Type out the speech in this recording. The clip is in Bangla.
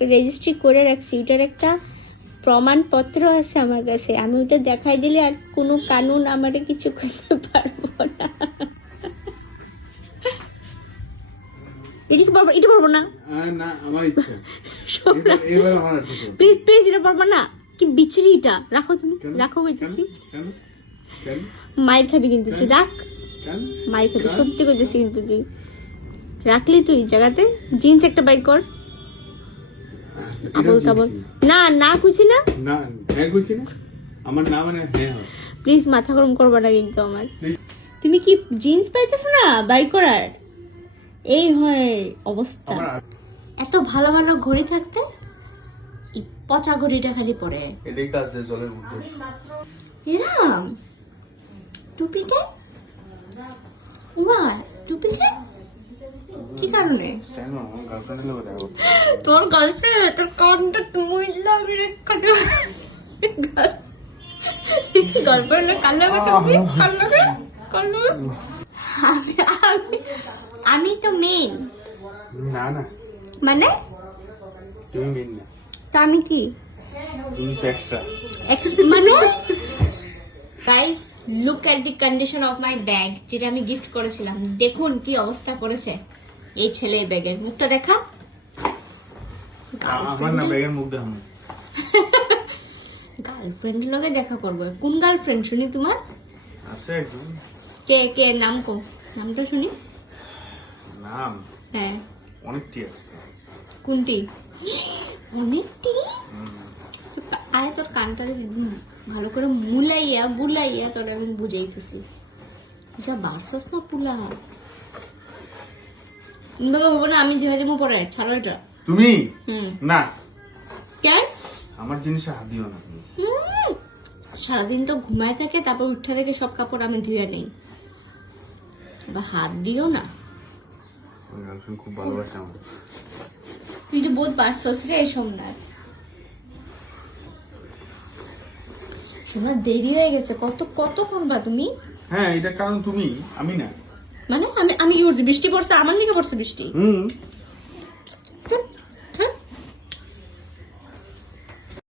রেজিস্ট্রি করে রাখছি, ওটার একটা প্রমাণপত্র আছে আমার কাছে। আমি ওটা দেখাই দিলে আর কোনো কানুন আমার কিছু করতে পারবো না। এটা পারবো না, না আমার ইচ্ছা এবার আমার প্লিজ প্লিজ, এটা পারবো না। কি বিচরি এটা, রাখো তুমি, রাখো কইতেছি। কেন কেন মায়ের খাবি কিন্তু তুই, রাখ। কেন মায়ের খাবি, সত্যি কইতেছি কিন্তু তুই রাখলি তুই জায়গাতে। জিন্স একটা বাইর কর। আবল তাবল না, না খুশি না, না হ্যাঁ খুশি না, আমার না মানে হ্যাঁ হয়। প্লিজ মাথা গরম করবা না কিন্তু আমার। তুমি কি জিন্স পাইতেছো না বাইর করার? এই হয় অবস্থা। এত ভালো ভালো ঘড়ি থাকতে এই পচা ঘড়িটা খালি পরে। এটাই কাজ দেয় জলের মধ্যে। এরাম টুপি কে? ওয়া টুপি কে? কি কারণে? স্ট্যান্ড আমার গার্লফ্রেন্ডের লোক দেখো। তোর গার্লফ্রেন্ড তোর কানটা তুমি লাগি রেখা দে। গার্লফ্রেন্ড কাল লাগে তুমি, কাল লাগে, কাল লাগে। আমি তো মেন। না না মানে তুমি মেন না, তা আমি কি? তুমি এক্সট্রা। মানে guys look at the condition of my bag, যেটা আমি গিফট করেছিলাম। দেখুন কি অবস্থা করেছে এই ছেলে। ব্যাগের মুখটা দেখা। আমার না ব্যাগের মুখ দেখানো। গার্লফ্রেন্ড লগে দেখা করবো? কোন গার্লফ্রেন্ড শুনি তোমার? আছে একজন। কে কে? নাম কো, নামটা শুনি। নাম হ্যাঁ অনেকটি আছে। কোনটি? অনেকটি? আয় তোর কানটারে ভালো করে মুলাইয়া বুলাইয়া তোর আমি বুঝাইতেছি। যা বারসস না পুলা বাবা হবো না, আমি ধুয়ে দেবো পরে। ছাড়ো এটা তুমি না, কেন? আমার জিনিসে হাত দিও না তুমি। সারাদিন তো ঘুমায় থাকে, তারপর উঠে থেকে সব কাপড় আমি ধুয়ে নেই, বা হাত দিও না। আমার গার্লফ্রেন্ড খুব ভালোবাসে আমার। তুই তো বহুত বারসস রে সোমনাথ। সোমনাথ দেরি হয়ে গেছে, কতক্ষণ বা তুমি? হ্যাঁ এটা কারণ তুমি, আমি না। মানে আমি আমি বৃষ্টি পড়ছে আমার লিগে পড়ছে বৃষ্টি?